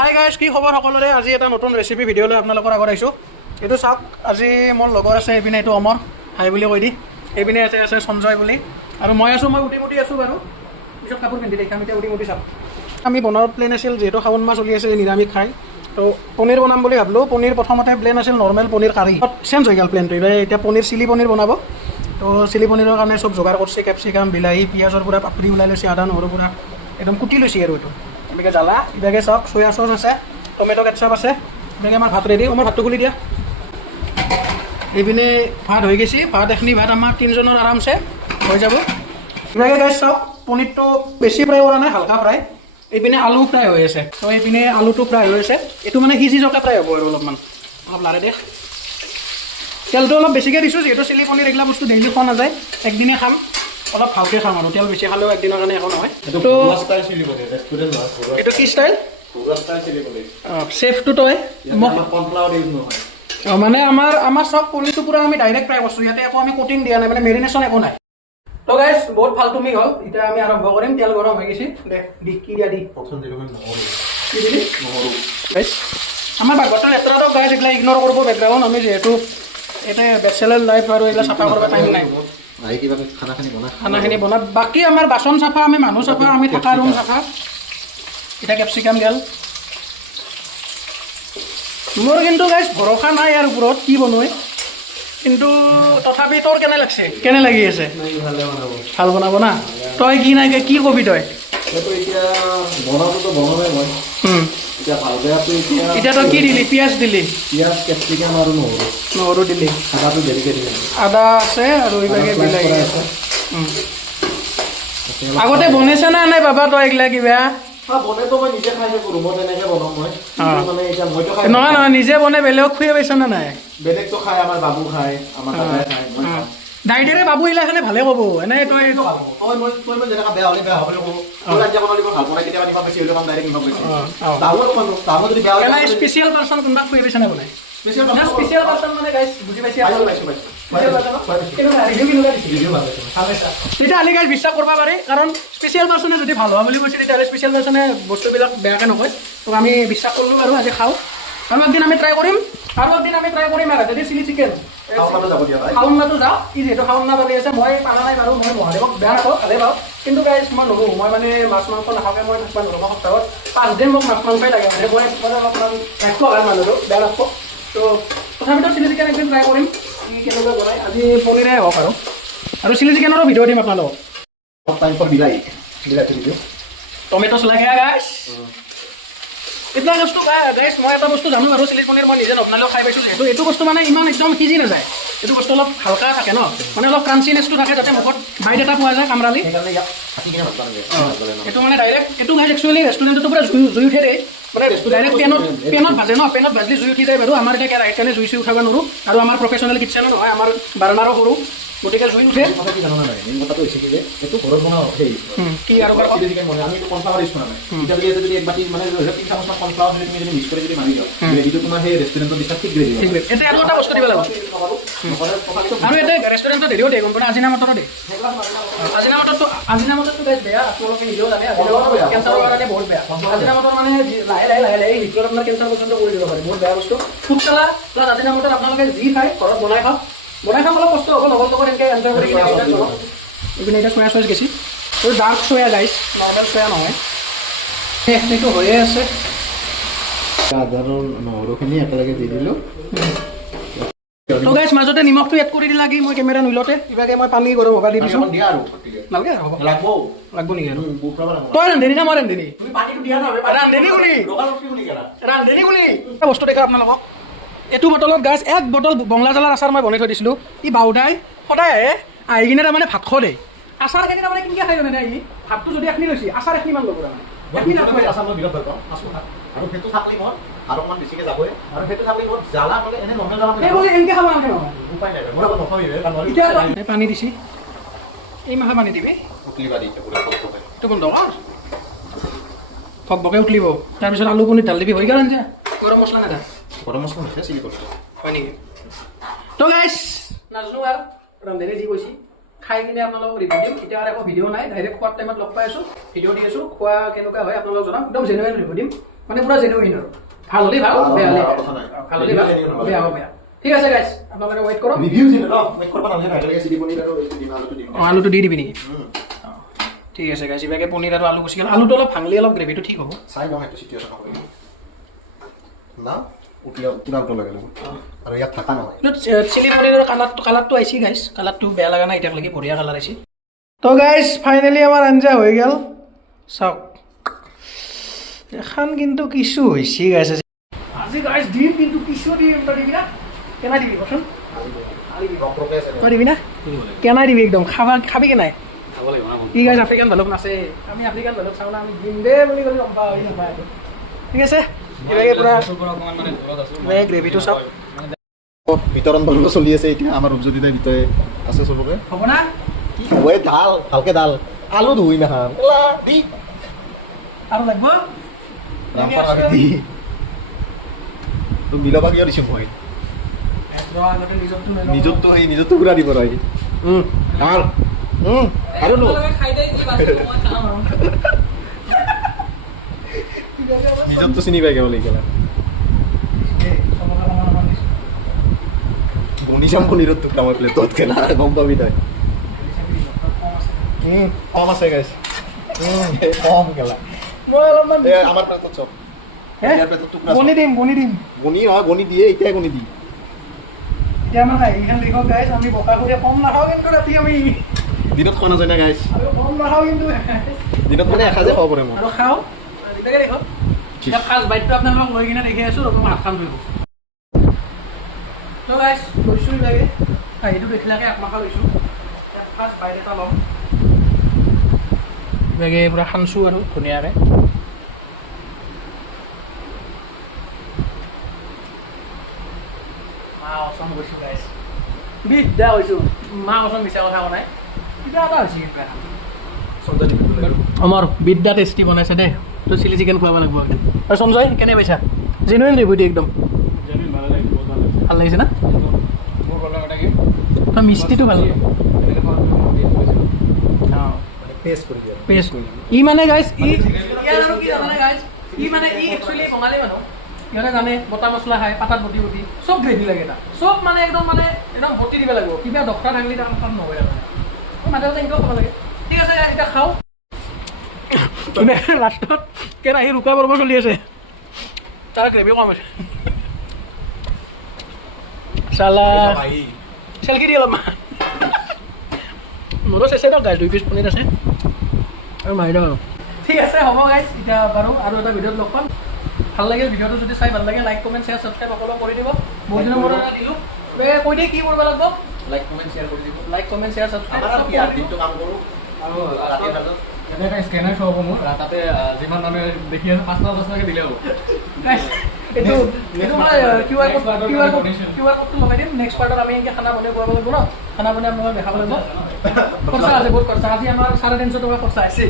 Hi guys, কি খবৰ সকলোৰে? আজি এটা নতুন ৰেচিপি ভিডিঅ' লৈ আপোনালোকৰ আগত আহিছোঁ। এইটো চাওক, আজি মোৰ লগৰ আছে এইপিনে, এইটো অমৰ হাই বুলি কৈ দি, এইপিনে ইয়াতে আছে সঞ্জয় বুলি, আৰু মই আছোঁ, মই উঠি মুঠি আছোঁ বাৰু। পিছত কাপোৰ পিন্ধি দেখাম, এতিয়া উঠি মুঠি চাওক। আমি বনোৱাৰ প্লেন আছিল, যিহেতু শাওণ মাহ চলি আছে, নিৰামিষ খাই, তো পনীৰ বনাম বুলি ভাবিলোঁ। পনীৰ প্ৰথমতে প্লেন আছিল নৰ্মেল পনীৰ কাৰী, চেঞ্জ হৈ গ'ল প্লেনটো। এতিয়া পনীৰ চিলি পনীৰ বনাব। তো চিলি পনীৰৰ কাৰণে চব যোগাৰ কৰিছে, কেপচিকাম, বিলাহী, পিঁয়াজৰ পৰা পাপৰি ওলাই লৈছে, আদা নহৰু পৰা একদম কুটি লৈছে আৰু এইটো এনেকৈ জ্বালা। ইভাগে চাওক, চয়া চচ আছে, টমেটো কেটচাপ আছে। এনেকৈ আমাৰ ভাত ৰেডি। আমাৰ ভাতটো খুলি দিয়া। এইপিনে ভাত হৈ গৈছে, ভাত এখিনি ভাত আমাৰ তিনিজনৰ আৰামছে হৈ যাব। ইভাগে গাইজ চাওক, পনীৰটো বেছি ফ্ৰাই কৰা নাই, হালকা ফ্ৰাই। এইপিনে আলু ফ্ৰাই হৈ আছে, তো এইপিনে আলুটো ফ্ৰাই হৈ আছে। এইটো মানে সিজি যোৱাকৈ ফ্ৰাই হ'ব আৰু অলপমান অলপ লাৰে দিয়ে। তেলটো অলপ বেছিকৈ দিছোঁ, যিহেতু চিলি পনীৰ এইগিলা বস্তু ডেইলি খোৱা নাযায়, একদিনে খাম, অলপ ভালকৈ খাম আৰু। তেল বেছি খালেও একদিনৰ কাৰণে একো নহয়। এইটো কি ষ্টাইল? অঁ, চেফটো তই অঁ, মানে আমাৰ চব পনীৰটো পূৰা আমি ডাইৰেক্ট ফ্ৰাই কৰিছোঁ, ইয়াতে একো আমি কোটিং দিয়া নাই, মানে মেৰিনেশ্যন একো নাই। তো গাইজ বহুত ভাল তুমি হ'ল। এতিয়া আমি আৰম্ভ কৰিম। তেল গৰম হৈ গৈছে, দে দি কি দিয়া দি কি দিবি গাইজ। আমাৰ বাঘৰটো লেতেৰাটো গাইজ, এইগিলা ইগন'ৰ কৰিব বেকগ্ৰাউণ্ড। আমি যিহেতু এতিয়া বেচেলাৰ লাইফ আৰু এইগিলা চাফা কৰিব টাইম নাই, খানাখিনি বনাম। বাকী আমাৰ বাচন চাফা, আমি মানুহ চাফা, আমি থকা ৰুম চাফা। এতিয়া কেপচিকাম গেল। মোৰ কিন্তু গাইজ ভৰসা নাই ইয়াৰ ওপৰত কি বনোৱে, কিন্তু তথাপি তোৰ কেনে লাগছে? কেনে লাগি আছে? ভাল বনাব না? তই কি নাই কি কবি তই? এতিয়া তই কি দিলি? পিঁয়াজ দিলি, নহৰু দিলি, আদা আছে আৰু এইভাগে বিলাহী আছে। আগতে বনাইছে না নাই বাবা তই এইগিলা কিবা? নহয় নহয়, নিজে বনাই বেলেগক খুৱাই পাইছ না নাই? বেলেগতো খাই, আমাৰ বাবু খায়, আমাৰ দাদাই খায়, মই খাওঁ। ডাইৰেক্ট বাবু এইগিলা খালে ভালে ক'ব, এনে তই যেনেকা বেয়া হ'লে বেয়া হ'বলৈ ক'ব। কেতিয়াবা নিমখ বেছি হ'লে ডাইৰেক্ট নিমখ বেছি। যদি বেয়া হয় স্পেচিয়েল পাৰ্চন কোনোবা খুৱাই পাইছে নে বনাই? স্পেচিয়েল পাৰ্চন মানে গাইজ বুজি পাইছে। তেতিয়াহ'লে গাইজ বিশ্বাস কৰিব পাৰি, কাৰণ স্পেচিয়েল পাৰ্চনে যদি ভাল হোৱা বুলি কৈছে, তেতিয়াহ'লে স্পেচিয়েল পাৰ্চনে বস্তুবিলাক বেয়াকৈ নকয়। তো আমি বিশ্বাস কৰিলোঁ আৰু আজি খাওঁ। আৰু একদিন আমি ট্ৰাই কৰিম, আৰু যদি চিলি চিকেন শাওণ মাহটো যাওঁ, ই যিহেতু শাওণ মাহ চলি আছে, মই পাৰা নাই বাৰু, মই মহাদেৱক বেয়া নাপাওঁ, ভালেই পাওঁ, কিন্তু গাইজ মই নহওঁ। মই মানে মাছ মাংস নাখাওঁকৈ মই থাকিব নোৱাৰোঁ। মই সপ্তাহত 5 দিন মোক মাছ মাংসই লাগে, মানে মই অলপমান ৰাখিব ভাল মানুহটো, বেয়া নাপাওঁ। তো তথাপিতো চিলি চিকেন একদিন ট্ৰাই কৰিম, ই কেনেকৈ বনাই। আজি পনীৰে হওক আৰু চিলি চিকেনৰো ভিডিঅ' দিম আপোনালোকক। টমেট'চ লাগে গাইজ। এইবিলাক বস্তু গাইজ মই এটা বস্তু জানো আৰু, চিলি পনীৰ মই নিজে নবনালেও খাই পাইছোঁ, যিহেতু এইটো বস্তু মানে ইমান একদম সিজি নাযায়। এইটো বস্তু অলপ হালকা থাকে ন, মানে অলপ ক্ৰাঞ্চিনেছটো থাকে, যাতে মুখত বাইট এটা পোৱা যায় কামৰালি। এইটো মানে ডাইৰেক্ট, এইটো গাইজ একচুৱেলি ৰেষ্টুৰেণ্টতো পূৰা জুই উঠে দেই, মানে ডাইৰেক্ট পেনত ভাজে ন, পেনত ভাজলি জুই উঠি যায় বাৰু। আমাৰ এতিয়া কেৰাহীত কাৰণে জুই চুই উঠাব নোৱাৰোঁ, আৰু আমাৰ প্ৰফেচনেল কিটচেনো নহয়, আমাৰ বাৰ্ণাৰো সৰু, গতিকে জুই উঠে। কি আৰু এতিয়া আৰু এটা বস্তু দিব লাগিব, আৰু এতিয়া ৰেষ্টুৰেণ্টত হেৰিও দিয়ে, গম পায়, আজিনামতৰো দিয়ে। আজিনামতৰটো বেয়া, আপোনালোকে নিজেও জানে, কেঞ্চাৰৰ কাৰণে বহুত বেয়া। আজিনামতৰ মানে লাহে লাহে ভিতৰত আপোনাৰ কেঞ্চাৰ পৰ্যন্ত কৰি দিব পাৰে, বহুত বেয়া বস্তু। ফুড কালাৰ প্লাছ আজিনামতৰ আপোনালোকে যি খায় ঘৰত বনাই খাওক, অলপ কষ্ট হ'ব, লগৰ এনেকৈ এনজয় কৰি কিনে এইপিনে এতিয়া চয়া চচ গেছি। এইটো ডাৰ্ক চয়া গাইছ, নৰ্মেল চয়া নহয়। এইটো হৈয়ে আছে। আদা আৰু নহৰুখিনি একেলগে দি দিলোঁ। তো গাইছ মাজতে নিমখটো এড কৰি দিলা কি, মই কেমেৰা নলওঁতে ইভাগে মই পানী গৰম হ'ব দি দিছোঁ। নালাগে আৰু লাগব নেকি আৰু? তই ৰান্ধনি না মই ৰান্ধনি? ৰান্ধনি কোনি? বস্তু দেখা আপোনালোকক, এইটো বটলত গাইছ 1 বটল বঙলা জ্বালাৰ আচাৰ মই বনাই থৈ দিছিলোঁ। ই বাউদাই সদায় আহি কিনে তাৰমানে ভাত খোৱা দেই, আচাৰখিনি তাৰমানে কেনেকৈ খাই জানে ই? ভাতটো যদি এখিনি লৈছে, আচাৰ এখিনিমান ল'ব তাৰমানে। আৰু সেইটো থাকলি মোৰ আৰু অকণমান বেছিকৈ যাবই, আৰু সেইটো থাকলি মোৰ জ্বালা মানে এনে নৰ্মেল জ্বালা এনেকৈ খাব নালাগে নহয়, উপায় নাই, মোৰ আকৌ নথমিবে। এতিয়া পানী দিছি, এই মাহে পানী দিবি, এইটো বন্ধ কৰ, ফকবকে উঠলিব। তাৰপিছত আলু পনীৰ ঢাল দিবি, হৈ গ'ল আঞ্জা। গৰম মছলা নেদা? গৰম মছলা হৈছে চিলি কৰিছোঁ। হয় নেকি? তো গাইছ নাজানো আৰু ৰান্ধনি যি কৈছে খাই কিনে আপোনালোকক ৰিভিউ দিম। এতিয়া আৰু একো ভিডিঅ' নাই, ডাইৰেক্ট খোৱাৰ টাইমত লগ পাই আছোঁ, ভিডিঅ' দি আছোঁ। খোৱা কেনেকুৱা হয় আপোনালোকক জনাম, একদম জেনুইন ৰিভিউ দিম। মানে পুৰা জেনুইন আৰু ভাল হ'লে ভাল বেয়া হ'লে ভাল হ'লে ভাল বেয়া হ'ব বেয়া ঠিক আছে গাইছ আপোনালোকে ৱেইট কৰক ৰিভিউ দিলে ন ৱেইট কৰিব নালাগে ভাইলৈকে চিলি পনীৰ আৰু এইটো দিম আলুটো দিম আলুটো দি দিবি নেকি ঠিক আছে গাইছ ইবাগে পনীৰ আৰু আলু গুচি গ'ল আলুটো অলপ ভাঙলি অলপ গ্ৰেভিটো ঠিক হ'ব চাই লওঁ সেইটো চিটি আছে খাবলৈ না উঠিয়া পুৰা উঠা লাগে আৰু ইয়াত থাকা নহয় চিলি পনীৰৰ কালাৰটো আহিছে গাইছ কালাৰটো বেয়া লগা নাই এতিয়ালৈকে বঢ়িয়া কালাৰ আহিছে তো গাইছ ফাইনেলি আমাৰ আঞ্জা হৈ গ'ল চাওক এখন কিন্তু কিছু হৈছে গাইছ আজি গাইছ দিম কিন্তু কিছু দিম তই দিবি না কেনা দিবি কচোন তই দিবি না কেনাই দিবি একদম খাবি কেনাই ই গাইছ আফ্ৰিকান ভালুক নাচে আমি আফ্ৰিকান ভালুক চাওঁ না আমি দিম দে বুলি ক'লে গম পাওঁ নাপায় ঠিক আছে কিবাকে পুৰা গ্ৰেভিটো চাওক ভিতৰ অন্তৰটো চলি আছে এতিয়া আমাৰ ৰূপজ্যোতিতে ভিতৰে আছে চবকে হ'ব না কি হ'ব এই ঢাল ভালকে ঢাল আলু ধুই নাখাম দি আৰু লাগিব তোক মিলাবা কিয় দিছোঁ মই নিজৰটো ঘূৰা দিব ৰ ভাল আৰু নিজৰটো চিনি পাই গ'ল এইকেলা বনি চাম পনীৰৰ টুকৰা মই প্লেটত কেলা গম পাবি তই কম আছে গাইছ কম কেলা মই অলপমান আমাৰ প্লেটত চব বনি দিম বনি হয় বনি দিয়ে এতিয়াই বনি দি এতিয়া মানে এইখন লিখক গাইছ আমি বকা কৰি কম নাখাওঁ কিন্তু ৰাতি আমি দিনত খোৱা নাযায় না গাইছ আৰু কম নাখাওঁ কিন্তু দিনত মানে এসাঁজে খাব পাৰে মই আৰু খাওঁ এটাকে দেখক এতিয়া ফাৰ্ষ্ট বাইটটো আপোনালোকক লৈ কিনে দেখি আছোঁ ৰ'ব মই হাত খান ধৰিব তো গাইছ লৈছোঁ লাগে এইটো দেখিলাকে একমাখা লৈছোঁ ফাৰ্ষ্ট বাইট এটা ল'ম বেগে পূৰা সানছোঁ আৰু ধুনীয়াকৈ অচম গৈছোঁ গাইছ বিদ্যা হৈছোঁ মা অচম মিছা কথা কোৱা কিবা এটা হৈছে আমাৰ বিদ্যা টেষ্টি বনাইছে দেই তো চিলি চিকেন খুৱাব লাগিব একদম আৰু সঞ্জয় কেনে পাইছা জেনুইন ৰিভিউ একদম ভাল লাগিছে না মিষ্টিটো ভাল লাগে পেষ্ট ই মানে গাইছ ই মানে ই একচুৱেলি বঙালী মানুহ ইহঁতে জানে বটা মছলা খায় পাতাত বটি বটি চব গ্ৰেভি লাগে তাক চব মানে একদম ভৰ্তি দিব লাগিব কিবা দখৰা থাকিলে তাৰ কাম নহয় আৰু মাজে মাজে এনেকুৱাও খাব লাগে ঠিক আছে এতিয়া খাওঁ লাষ্টত কেৰাহী ৰুকা পৰ্ব চলি আছে তাৰ গ্ৰেভি কম হৈছে চালা চেলকি দি অলপমান মোৰো চেছে দিয়ক গাইছ 2 পিচ পনীৰ আছে আৰু মাৰি দিয়ক আৰু ঠিক আছে হ'ব গাইছ এতিয়া বাৰু আৰু এটা ভিডিঅ'ত লগ পাম ভাল লাগিল ভিডিঅ'টো যদি চাই ভাল লাগে লাইক কমেণ্ট শ্বেয়াৰ ছাবস্ক্ৰাইব সকলো কৰি দিব বহুত দিনৰ মূৰত এটা দিলোঁ কৈ দিয়ে কি কৰিব লাগিব লাইক কমেণ্ট শ্বেয়াৰ কৰি দিব লাইক কমেণ্ট শ্বেয়াৰ ছাবস্ক্ৰাইব দিনটো কাম কৰোঁ আৰু এটা এটা স্কেনাৰ শ্ব' হ'ব মোৰ তাতে যিমান মানুহে দেখি আছে 5-10 দিলে হ'ব এইটো মই কিউআৰ কোডটো লগাই দিম নেক্সট পাৰ্টত আমি এনেকৈ খানা বনাই খুৱাব লাগিব ন খানা বনাই আপোনালোকক দেখাব লাগিব খৰচা আছে বহুত খৰচা আজি আমাৰ 350 টকা খৰচা আছে